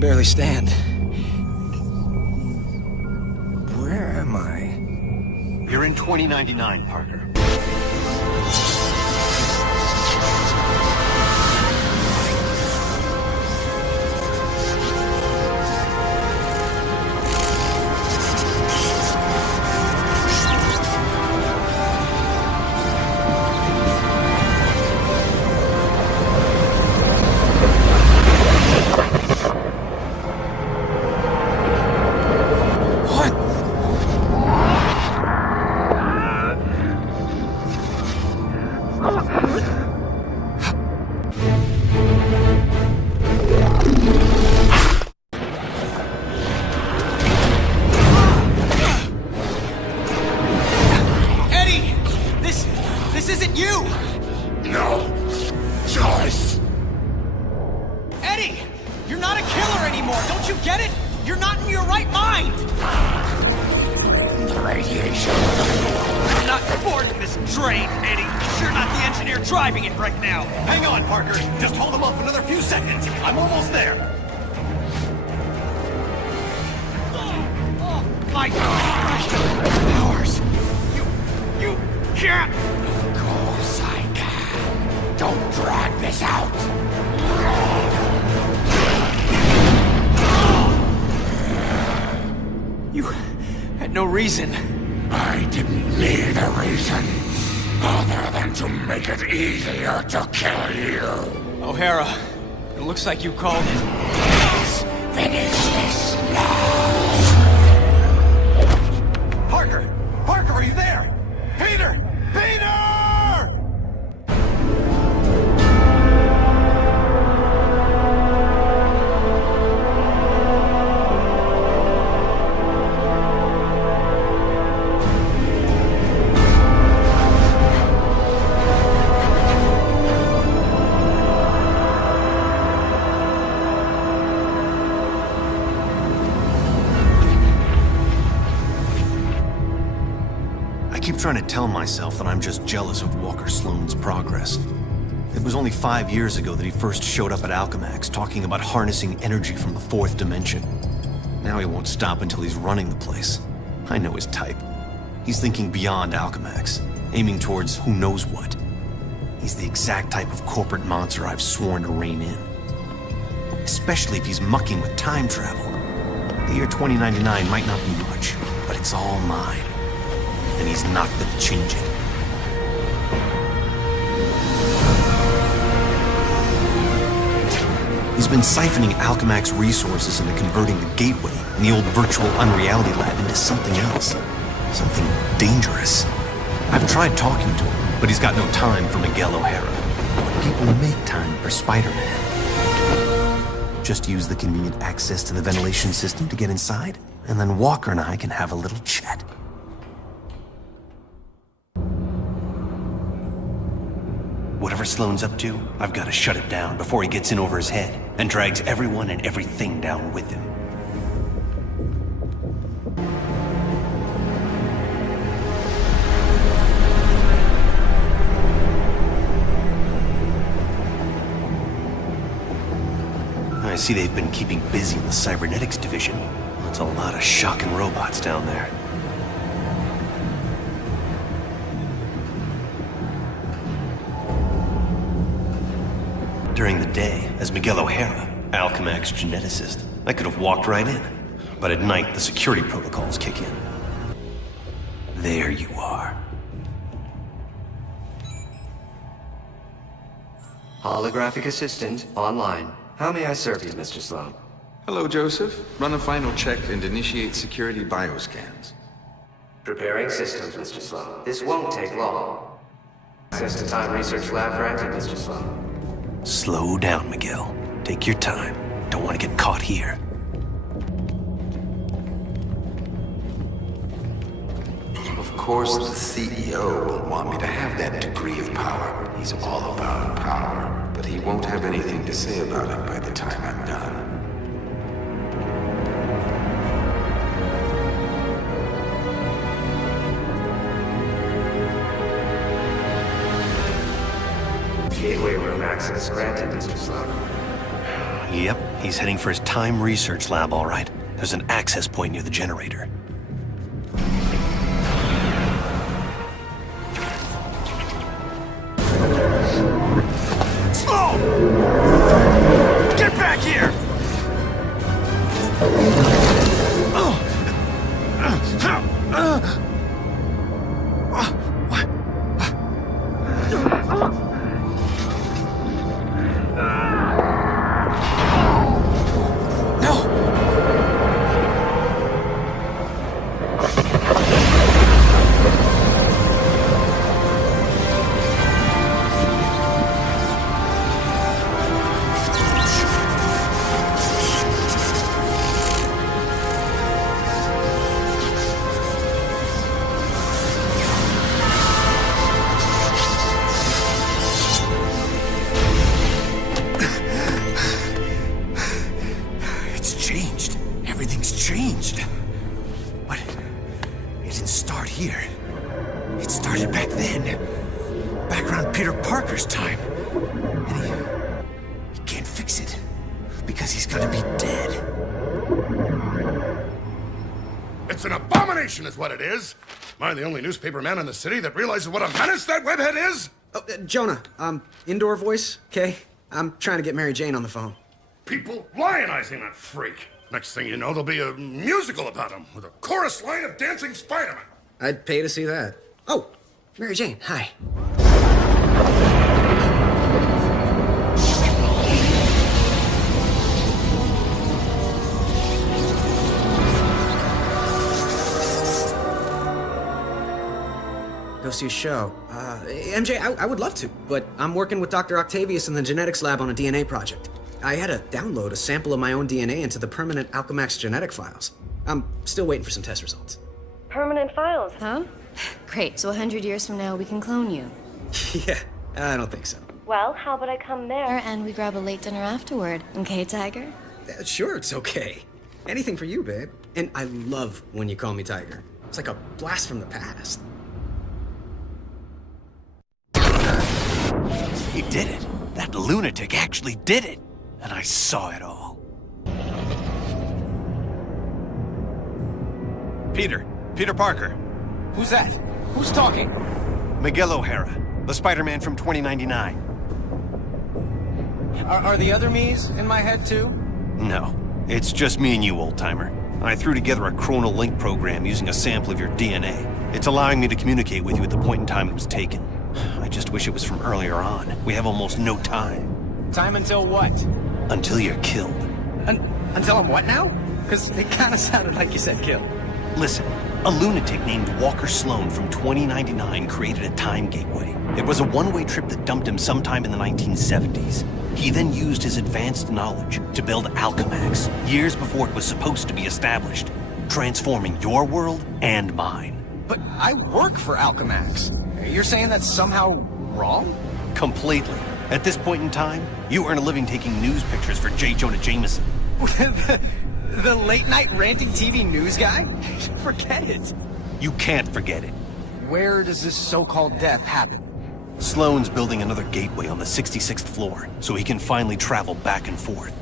can barely stand. Where am I? You're in 2099, Parker. I didn't need a reason, other than to make it easier to kill you. O'Hara, it looks like you called it. Let's finish this now. Parker! Parker, are you there? Peter! Peter! Trying to tell myself that I'm just jealous of Walker Sloane's progress. It was only 5 years ago that he first showed up at Alchemax talking about harnessing energy from the fourth dimension. Now he won't stop until he's running the place. I know his type. He's thinking beyond Alchemax, aiming towards who knows what. He's the exact type of corporate monster I've sworn to rein in. Especially if he's mucking with time travel. The year 2099 might not be much, but it's all mine. And he's not gonna change it. He's been siphoning Alchemax resources into converting the gateway and the old virtual unreality lab into something else. Something dangerous. I've tried talking to him, but he's got no time for Miguel O'Hara. But people make time for Spider-Man. Just use the convenient access to the ventilation system to get inside, and then Walker and I can have a little chat. Whatever Sloane's up to, I've got to shut it down before he gets in over his head and drags everyone and everything down with him. I see they've been keeping busy in the cybernetics division. That's a lot of shocking robots down there. During the day, as Miguel O'Hara, Alchemax geneticist, I could have walked right in. But at night, the security protocols kick in. There you are. Holographic assistant online. How may I serve you, Mr. Sloan? Hello, Joseph. Run a final check and initiate security bioscans. Preparing systems, Mr. Sloan. This won't take long. Access to Time Research Lab granted, Mr. Sloan. Slow down, Miguel. Take your time. Don't want to get caught here. Of course, the CEO will want me to have that degree of power. He's all about power, but he won't have anything to say about it by the time I'm done. Gateway room access granted, Mr. Sloan. Yep, he's heading for his time research lab, all right. There's an access point near the generator. Slow! Get back here! Is what it is. Am I the only newspaper man in the city that realizes what a menace that webhead is? Oh, Jonah, indoor voice, okay? I'm trying to get Mary Jane on the phone. People lionizing that freak. Next thing you know, there'll be a musical about him with a chorus line of dancing Spider-Man. I'd pay to see that. Oh, Mary Jane, hi. Go see a show. MJ, I would love to, but I'm working with Dr. Octavius in the genetics lab on a DNA project. I had to download a sample of my own DNA into the permanent Alchemax genetic files. I'm still waiting for some test results. Permanent files, huh? Great, so 100 years from now we can clone you. Yeah, I don't think so. Well, how about I come there and we grab a late dinner afterward, okay, Tiger? Sure, it's okay. Anything for you, babe. And I love when you call me Tiger. It's like a blast from the past. He did it. That lunatic actually did it. And I saw it all. Peter Parker. Who's that? Who's talking? Miguel O'Hara, the Spider-Man from 2099. Are the other me's in my head too? No, it's just me and you, old-timer. I threw together a chronal link program using a sample of your DNA. It's allowing me to communicate with you at the point in time it was taken. I just wish it was from earlier on. We have almost no time. Time until what? Until you're killed. Until I'm what now? Because it kind of sounded like you said kill. Listen, a lunatic named Walker Sloan from 2099 created a time gateway. It was a one-way trip that dumped him sometime in the 1970s. He then used his advanced knowledge to build Alchemax, years before it was supposed to be established, transforming your world and mine. But I work for Alchemax. You're saying that's somehow wrong? Completely. At this point in time, you earn a living taking news pictures for J. Jonah Jameson. The late-night ranting TV news guy? Forget it. You can't forget it. Where does this so-called death happen? Sloan's building another gateway on the 66th floor, so he can finally travel back and forth.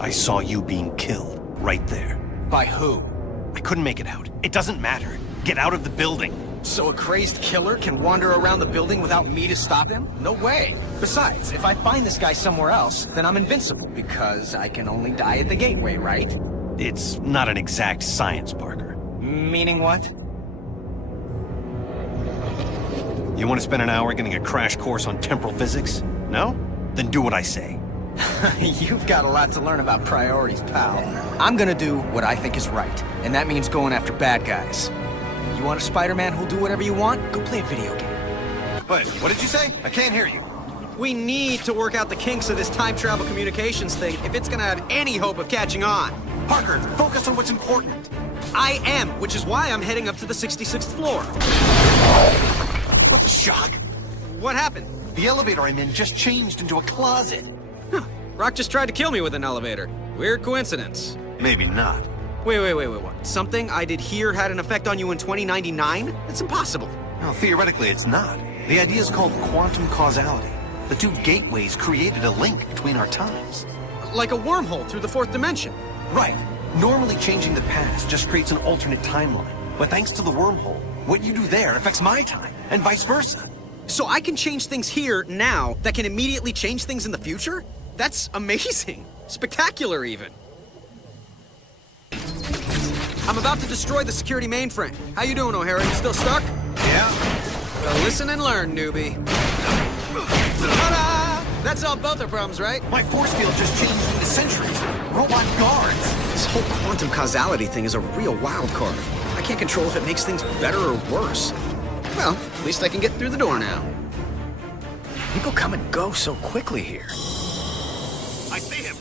I saw you being killed, right there. By who? I couldn't make it out. It doesn't matter. Get out of the building. So a crazed killer can wander around the building without me to stop him? No way. Besides, if I find this guy somewhere else, then I'm invincible, because I can only die at the gateway, right? It's not an exact science, Parker. Meaning what? You want to spend an hour getting a crash course on temporal physics? No? Then do what I say. You've got a lot to learn about priorities, pal. I'm gonna do what I think is right, and that means going after bad guys. You want a Spider-Man who'll do whatever you want? Go play a video game. Wait, what did you say? I can't hear you. We need to work out the kinks of this time travel communications thing if it's gonna have any hope of catching on. Parker, focus on what's important. I am, which is why I'm heading up to the 66th floor. What a shock. What happened? The elevator I'm in just changed into a closet. Huh. Rock just tried to kill me with an elevator. Weird coincidence. Maybe not. Wait, what? Something I did here had an effect on you in 2099? That's impossible. Well, theoretically, it's not. The idea is called quantum causality. The two gateways created a link between our times. like a wormhole through the fourth dimension. Right. Normally changing the past just creates an alternate timeline. But thanks to the wormhole, what you do there affects my time, and vice versa. So I can change things here, now, that can immediately change things in the future? That's amazing. Spectacular, even. I'm about to destroy the security mainframe. How you doing, O'Hara? You still stuck? Yeah. Well, listen and learn, newbie. Ta-da! That solved both our problems, right? My force field just changed into sentries. Robot guards. This whole quantum causality thing is a real wild card. I can't control if it makes things better or worse. Well, at least I can get through the door now. People come and go so quickly here. I see him.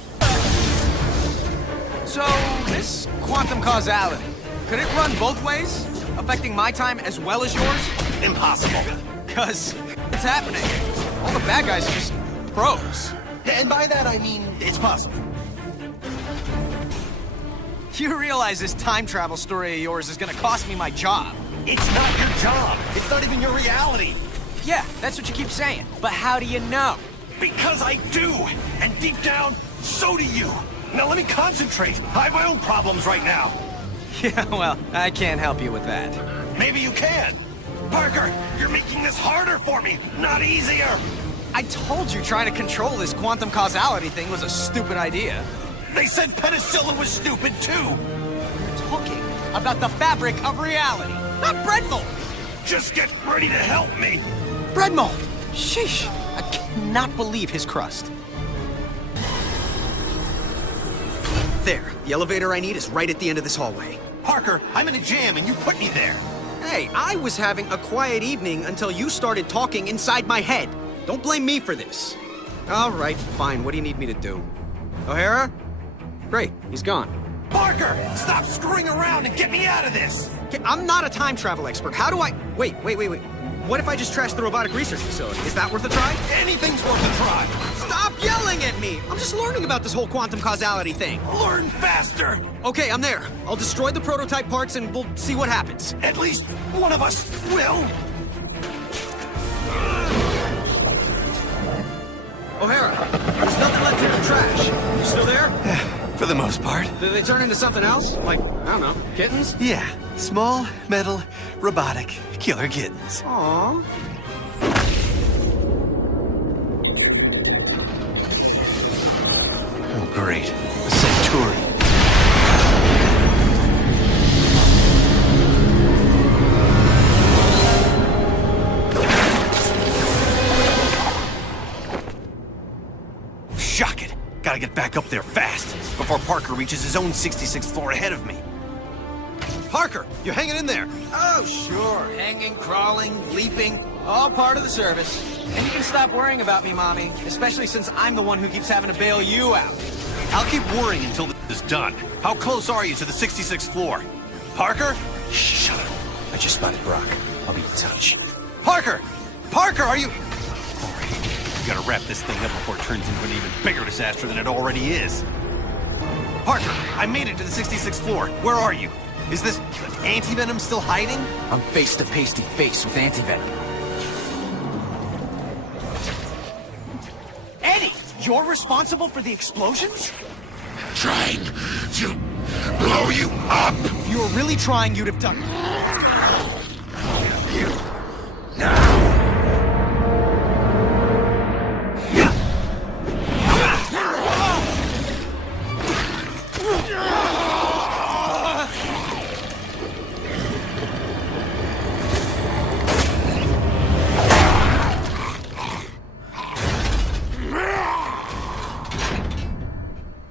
So, this quantum causality, could it run both ways? Affecting my time as well as yours? Impossible. Because it's happening. All the bad guys are just pros. And by that I mean, it's possible. You realize this time travel story of yours is gonna cost me my job. It's not your job. It's not even your reality. Yeah, that's what you keep saying. But how do you know? Because I do. And deep down, so do you. Now let me concentrate. I have my own problems right now. Yeah, well, I can't help you with that. Maybe you can. Parker, you're making this harder for me, not easier. I told you trying to control this quantum causality thing was a stupid idea. They said penicillin was stupid too. We're talking about the fabric of reality, not bread mold. Just get ready to help me. Bread mold. Sheesh. I cannot believe his crust. There, the elevator I need is right at the end of this hallway. Parker, I'm in a jam and you put me there. Hey, I was having a quiet evening until you started talking inside my head. Don't blame me for this. All right, fine. What do you need me to do? O'Hara? Great, he's gone. Parker, stop screwing around and get me out of this. Okay, I'm not a time travel expert. How do I... Wait. What if I just trash the robotic research facility? Is that worth a try? Anything's worth a try. Stop yelling at me! I'm just learning about this whole quantum causality thing. Learn faster. Okay, I'm there. I'll destroy the prototype parts and we'll see what happens. At least one of us will. O'Hara, there's nothing left in the trash. You still there? For the most part. Did they turn into something else? Like, I don't know, kittens? Yeah, small, metal, robotic, killer kittens. Aww. Oh, great. A Centurion. Shock it. Gotta get back up there fast, before Parker reaches his own 66th floor ahead of me. Parker, you hanging in there? Oh, sure. Hanging, crawling, leaping, all part of the service. And you can stop worrying about me, Mommy, especially since I'm the one who keeps having to bail you out. I'll keep worrying until this is done. How close are you to the 66th floor? Parker? Shut up. I just spotted Brock. I'll be in touch. Parker! Parker, are you... All right, we gotta wrap this thing up before it turns into an even bigger disaster than it already is. Parker, I made it to the 66th floor. Where are you? Is this anti-venom still hiding? I'm face-to-pasty-face with anti-venom. Eddie, you're responsible for the explosions? Trying to blow you up. If you were really trying, you'd have done... You now.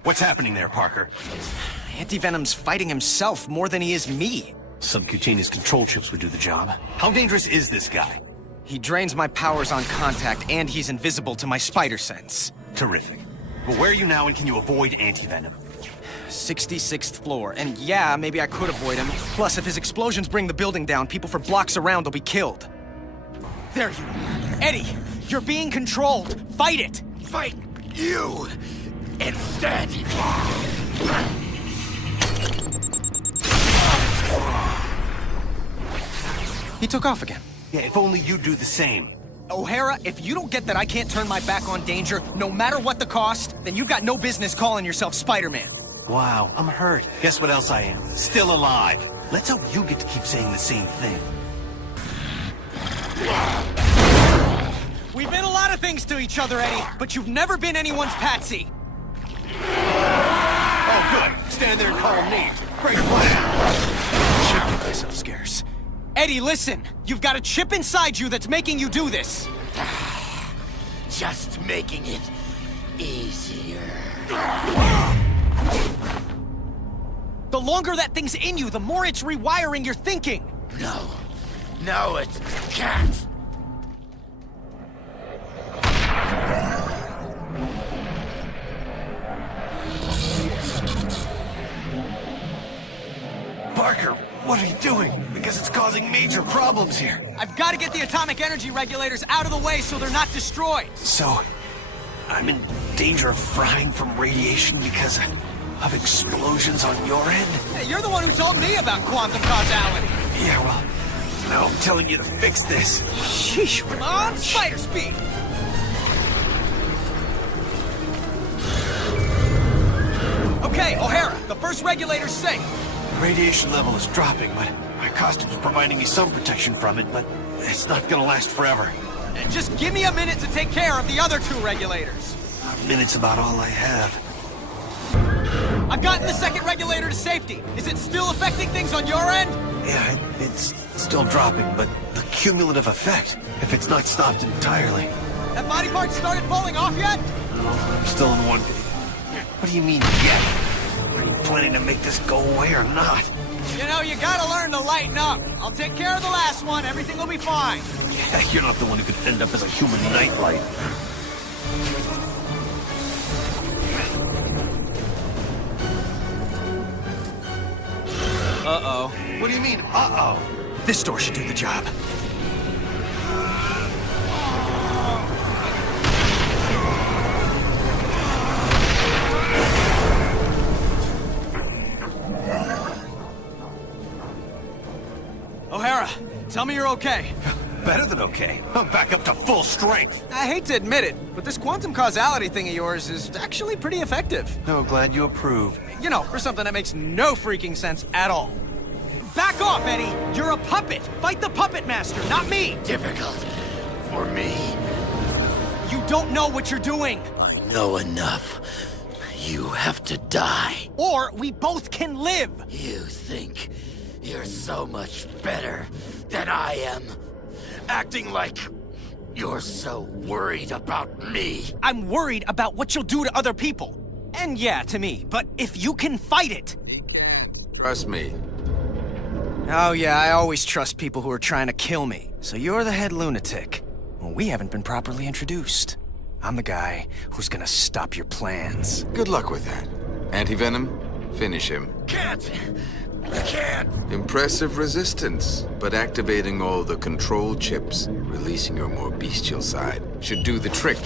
What's happening there, Parker? Anti-venom's fighting himself more than he is me. Subcutaneous control chips would do the job. How dangerous is this guy? He drains my powers on contact, and he's invisible to my spider sense. Terrific. Well, where are you now, and can you avoid anti-venom? 66th floor, and yeah, maybe I could avoid him. Plus, if his explosions bring the building down, people for blocks around will be killed. There you are. Eddie, you're being controlled. Fight it! Fight you instead. He took off again. Yeah, if only you'd do the same. O'Hara, if you don't get that I can't turn my back on danger, no matter what the cost, then you've got no business calling yourself Spider-Man. Wow, I'm hurt. Guess what else I am? Still alive. Let's hope you get to keep saying the same thing. We've been a lot of things to each other, Eddie, but you've never been anyone's patsy. Oh, good. Stand there and call them names. Great plan. Should keep myself scarce. Eddie, listen. You've got a chip inside you that's making you do this. Just making it easier. The longer that thing's in you, the more it's rewiring your thinking. No, it can't. Parker, what are you doing? Because it's causing major problems here. I've got to get the atomic energy regulators out of the way so they're not destroyed. So, I'm in danger of frying from radiation because of explosions on your end? Hey, you're the one who told me about quantum causality. Yeah, well, now I'm telling you to fix this. Sheesh, Come on, spider speed. Okay, O'Hara, the first regulator's safe. The radiation level is dropping, but my costume's providing me some protection from it, but it's not gonna last forever. And just give me a minute to take care of the other two regulators. A minute's about all I have. I've gotten the second regulator to safety. Is it still affecting things on your end? Yeah, it's still dropping, but the cumulative effect, if it's not stopped entirely. Have body parts started falling off yet? No, I'm still in one. What do you mean, yet? Are you planning to make this go away or not? You know, you gotta learn to lighten up. I'll take care of the last one. Everything will be fine. Yeah, you're not the one who could end up as a human nightlight. Uh-oh. What do you mean, uh-oh? This door should do the job. O'Hara, tell me you're okay. Better than okay. I'm back up to full strength. I hate to admit it, but this quantum causality thing of yours is actually pretty effective. Oh, glad you approve. You know, for something that makes no freaking sense at all. Back off, Eddie! You're a puppet! Fight the puppet master, not me! Difficult for me. You don't know what you're doing! I know enough. You have to die. Or we both can live! You think you're so much better than I am. Acting like you're so worried about me. I'm worried about what you'll do to other people. And yeah, to me. But if you can fight it... You can't. Trust me. Oh yeah, I always trust people who are trying to kill me. So you're the head lunatic. Well, we haven't been properly introduced. I'm the guy who's gonna stop your plans. Good luck with that. Anti-venom? Finish him. Can't. I can't. Impressive resistance, but activating all the control chips, releasing your more bestial side, should do the trick.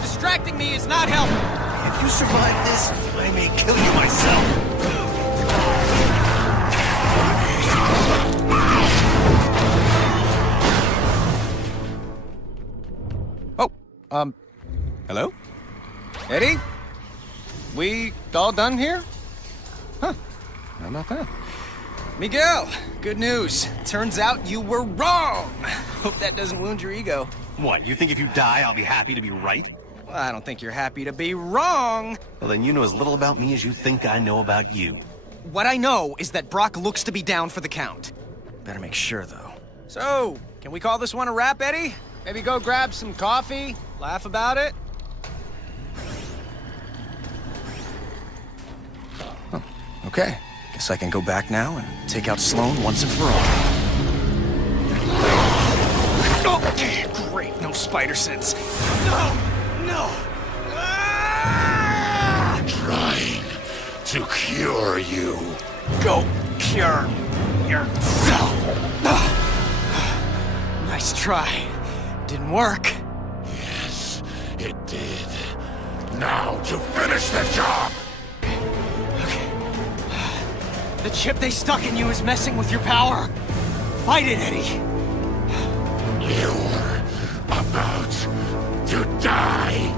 Distracting me is not helping. If you survive this, I may kill you myself. Oh, hello? Eddie? We all done here? Huh, how about that? Miguel, good news. Turns out you were wrong. Hope that doesn't wound your ego. What, you think if you die, I'll be happy to be right? Well, I don't think you're happy to be wrong. Well, then you know as little about me as you think I know about you. What I know is that Brock looks to be down for the count. Better make sure, though. So, can we call this one a wrap, Eddie? Maybe go grab some coffee, laugh about it? Oh, okay. Guess I can go back now and take out Sloan once and for all. Oh, great, no spider sense. No, no. Ah! Trying to cure you. Go cure yourself. Nice try. Didn't work. Yes, it did. Now to finish the job! Okay. The chip they stuck in you is messing with your power. Fight it, Eddie. You're about to die.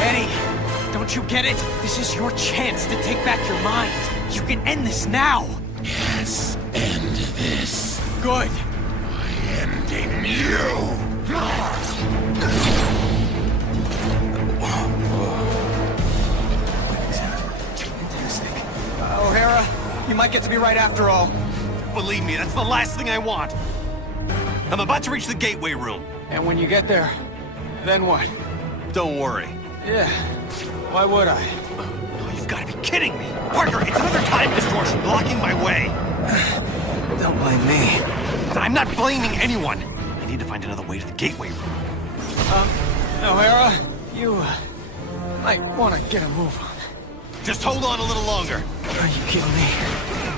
Eddie, don't you get it? This is your chance to take back your mind. You can end this now. Yes, end this. Good. By ending you. O'Hara, you might get to me right after all. Believe me, that's the last thing I want. I'm about to reach the gateway room. And when you get there, then what? Don't worry. Yeah, why would I? Oh, you've got to be kidding me. Parker, it's another time distortion blocking my way. Don't blame me. I'm not blaming anyone. I need to find another way to the gateway room. O'Hara, you might want to get a move on. Just hold on a little longer. Are you kidding me?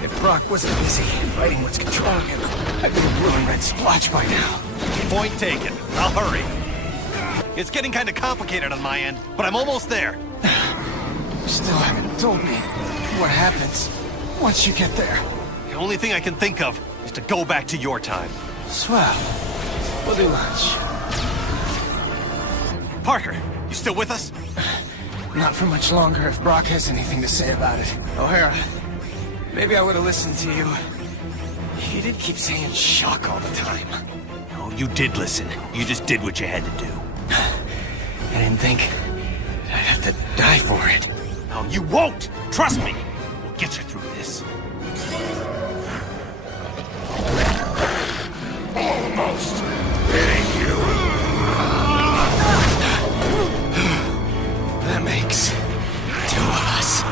If Brock wasn't busy fighting what's controlling him, I'd be a blue and red splotch by now. Point taken. I'll hurry. It's getting kind of complicated on my end, but I'm almost there. You still haven't told me what happens once you get there. The only thing I can think of is to go back to your time. Swell. We'll do lunch. Parker, you still with us? Not for much longer if Brock has anything to say about it. O'Hara, maybe I would have listened to you. You did keep saying shock all the time. No, you did listen. You just did what you had to do. I didn't think I'd have to die for it. No, you won't! Trust me! We'll get you through this. Almost hitting you. That makes two of us.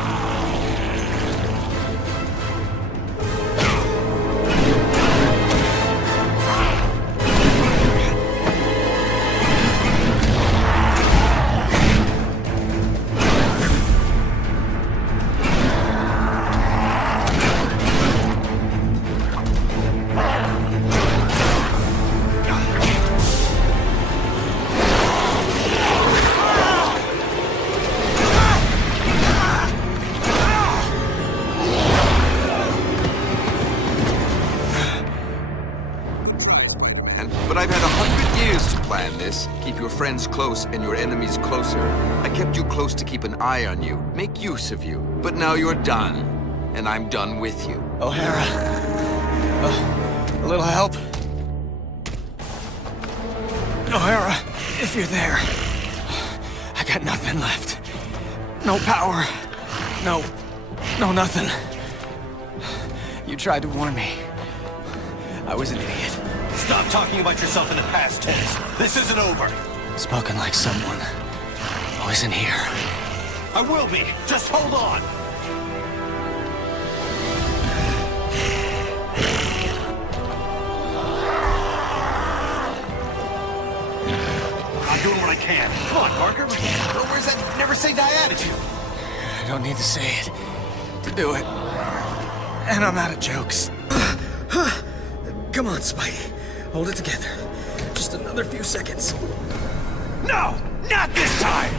But I've had 100 years to plan this. Keep your friends close and your enemies closer. I kept you close to keep an eye on you, make use of you. But now you're done, and I'm done with you. O'Hara, a little help? O'Hara, if you're there, I got nothing left. No power, no nothing. You tried to warn me. I was an idiot. Stop talking about yourself in the past tense. This isn't over. Spoken like someone who isn't here. I will be. Just hold on. I'm doing what I can. Come on, Parker. Where's that never say die attitude? I don't need to say it to do it. And I'm out of jokes. Come on, Spidey. Hold it together. Just another few seconds. No! Not this time!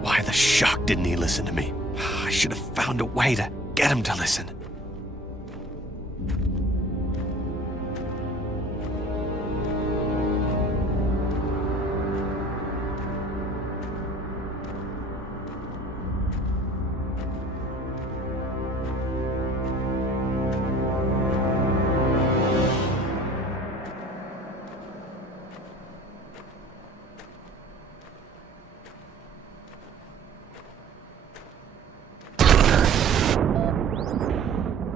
Why the shuck didn't he listen to me? I should have found a way to get him to listen.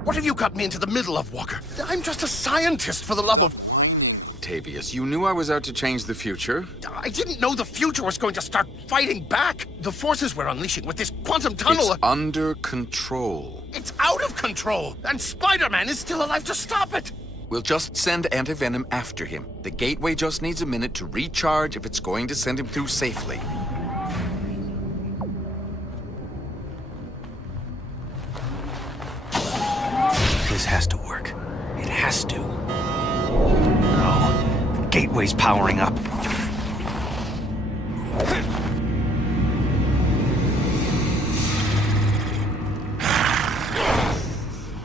What have you got me into the middle of, Walker? I'm just a scientist, for the love of... Octavius. You knew I was out to change the future. I didn't know the future was going to start fighting back. The forces we're unleashing with this quantum tunnel... It's under control. It's out of control, and Spider-Man is still alive to stop it. We'll just send Antivenom after him. The gateway just needs a minute to recharge if it's going to send him through safely. This has to work. It has to. No. The gateway's powering up.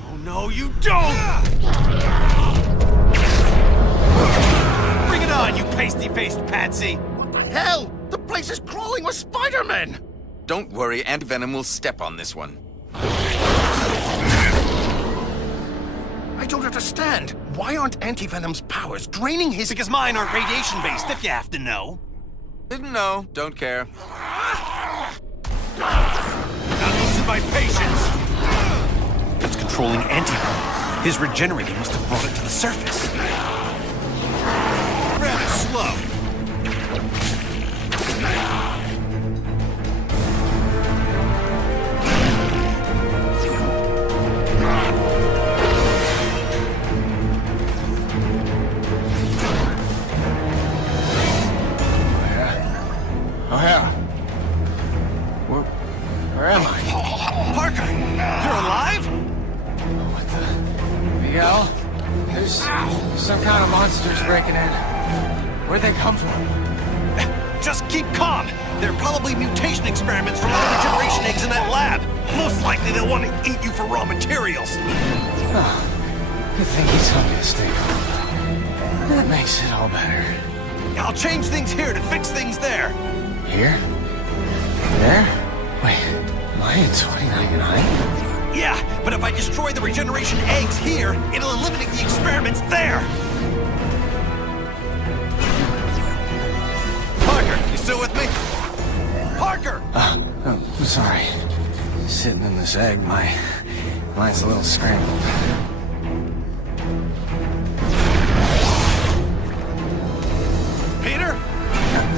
Oh no, you don't! Bring it on, you pasty-faced patsy! What the hell? The place is crawling with Spider-Man! Don't worry, Antivenom will step on this one. I don't understand. Why aren't Antivenom's powers draining his... Because mine aren't radiation-based, if you have to know. Didn't know. Don't care. Not losing my patience! It's controlling Antivenom. His regenerator must have brought it to the surface. Rather slow. Oh, yeah. Where am I? Parker! You're alive? What the hell? There's some kind of monsters breaking in. Where'd they come from? Just keep calm. They're probably mutation experiments from all the regeneration eggs in that lab. Most likely they'll want to eat you for raw materials. Oh, good thing he told me to stay calm. That makes it all better. I'll change things here to fix things there. Here? There? Wait, am I in 2099? Yeah, but if I destroy the regeneration eggs here, it'll eliminate the experiments there. Parker, you still with me? Parker! I'm sorry. Sitting in this egg, mine's a little scrambled. Peter?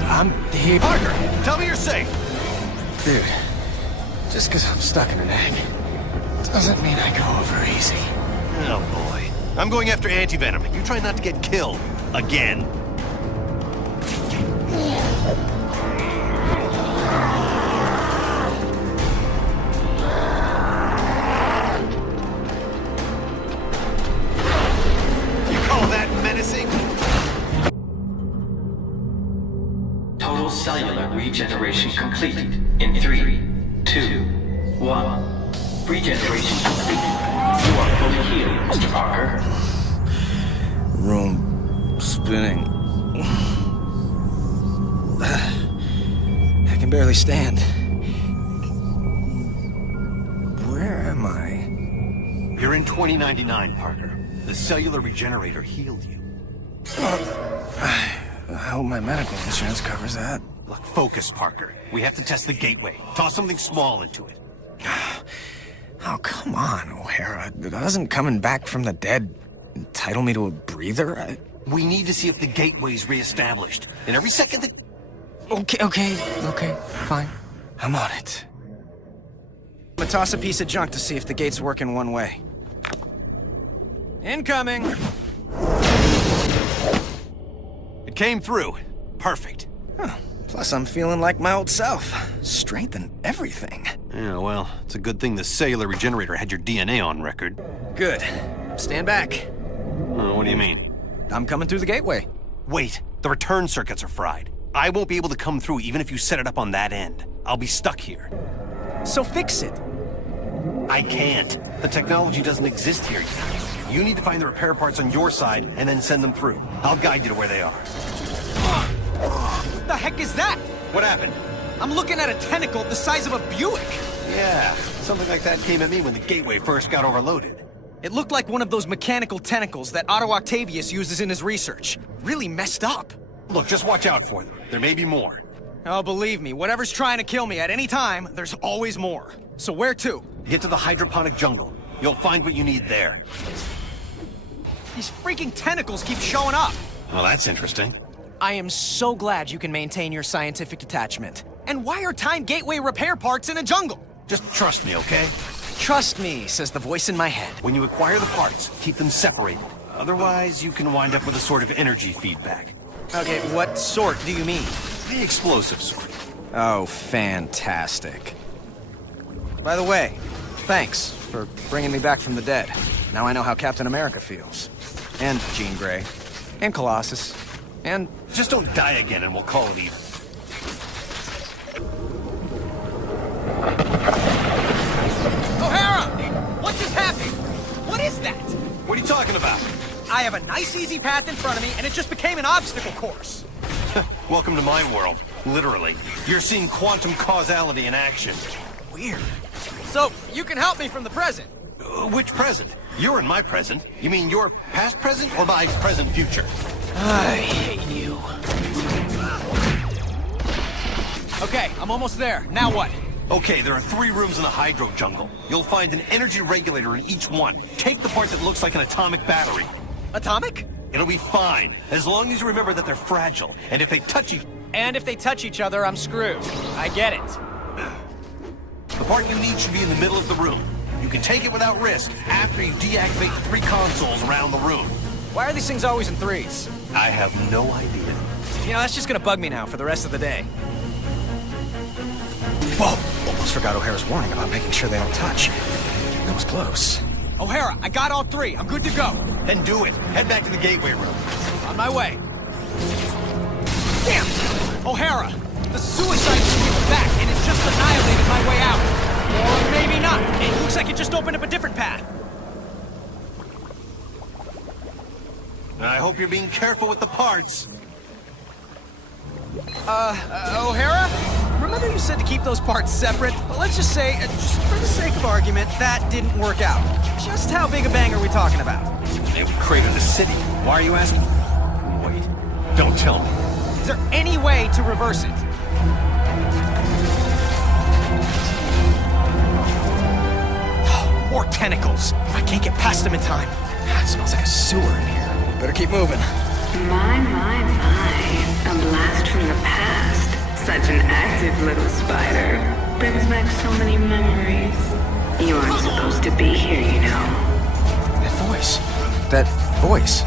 I'm here. Parker, tell me you're safe. Dude, just because I'm stuck in an egg doesn't mean I go over easy. Oh boy. I'm going after Antivenom. You try not to get killed. Again. You call that menacing? Total cellular regeneration completed in 3, 2, 1. Regeneration complete. You are fully healed, Mr. Parker. Room spinning. I can barely stand. Where am I? You're in 2099, Parker. The cellular regenerator healed you. I hope my medical insurance covers that. Look, focus, Parker. We have to test the gateway. Toss something small into it. Oh, come on, O'Hara. Doesn't coming back from the dead entitle me to a breather? We need to see if the gateway's reestablished. And every second that... Okay, fine. I'm on it. I'm gonna toss a piece of junk to see if the gate's working one way. Incoming! It came through. Perfect. Huh. Plus, I'm feeling like my old self. Strength and everything. Yeah, well, it's a good thing the cellular regenerator had your DNA on record. Good. Stand back. What do you mean? I'm coming through the gateway. Wait, the return circuits are fried. I won't be able to come through even if you set it up on that end. I'll be stuck here. So fix it. I can't. The technology doesn't exist here yet. You need to find the repair parts on your side and then send them through. I'll guide you to where they are. What the heck is that? What happened? I'm looking at a tentacle the size of a Buick. Yeah, something like that came at me when the gateway first got overloaded. It looked like one of those mechanical tentacles that Otto Octavius uses in his research. Really messed up. Look, just watch out for them. There may be more. Oh, believe me, whatever's trying to kill me at any time, there's always more. So where to? Get to the hydroponic jungle. You'll find what you need there. These freaking tentacles keep showing up. Well, that's interesting. I am so glad you can maintain your scientific detachment. And why are Time Gateway repair parts in a jungle? Just trust me, okay? Trust me, says the voice in my head. When you acquire the parts, keep them separated. Otherwise, you can wind up with a sort of energy feedback. Okay, what sort do you mean? The explosive sort. Oh, fantastic. By the way, thanks for bringing me back from the dead. Now I know how Captain America feels. And Jean Grey. And Colossus. And... Just don't die again and we'll call it even. O'Hara! What just happened? What is that? What are you talking about? I have a nice easy path in front of me and it just became an obstacle course. Welcome to my world. Literally. You're seeing quantum causality in action. Weird. So, you can help me from the present. Which present? You're in my present. You mean your past present or my present future? I hate you. Okay, I'm almost there. Now what? Okay, there are 3 rooms in the hydro jungle. You'll find an energy regulator in each one. Take the part that looks like an atomic battery. Atomic? It'll be fine, as long as you remember that they're fragile. And if they touch you... And if they touch each other, I'm screwed. I get it. The part you need should be in the middle of the room. You can take it without risk after you deactivate the 3 consoles around the room. Why are these things always in 3s? I have no idea. You know, that's just gonna bug me now for the rest of the day. Whoa! Almost forgot O'Hara's warning about making sure they don't touch. That was close. O'Hara, I got all 3. I'm good to go. Then do it. Head back to the gateway room. On my way. Damn! O'Hara! The suicide suite is back, and it just annihilated my way out. Or maybe not. It looks like it just opened up a different path. I hope you're being careful with the parts. O'Hara? Remember you said to keep those parts separate? Well, let's just say, just for the sake of argument, that didn't work out. Just how big a bang are we talking about? They would created a city. Why are you asking? Wait. Don't tell me. Is there any way to reverse it? More tentacles. I can't get past them in time. It smells like a sewer in here. Better keep moving. My. A blast from the past. Such an active little spider. Brings back so many memories. You aren't supposed to be here, you know. That voice.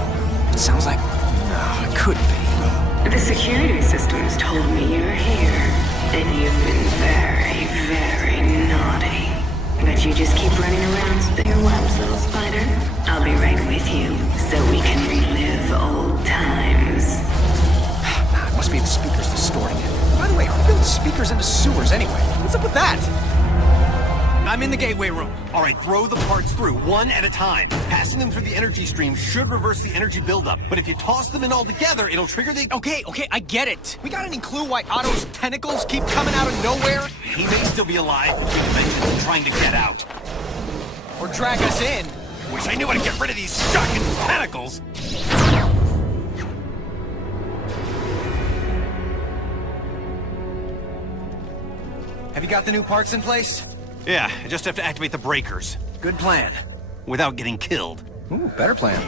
It sounds like... No, it couldn't be. The security systems told me you're here. And you've been very, very naughty. But you just keep running around, spin your webs, little spider. I'll be right with you, so we can relive old times. It must be the speakers distorting it. By the way, who builds speakers into sewers anyway? What's up with that? I'm in the gateway room. All right, throw the parts through, one at a time. Passing them through the energy stream should reverse the energy buildup. But if you toss them in all together, it'll trigger the... Okay, I get it. We got any clue why Otto's tentacles keep coming out of nowhere? He may still be alive between dimensions and trying to get out. Or drag us in. Wish I knew how to get rid of these shocking tentacles. Have you got the new parts in place? Yeah, I just have to activate the breakers. Good plan. Without getting killed. Ooh, better plan.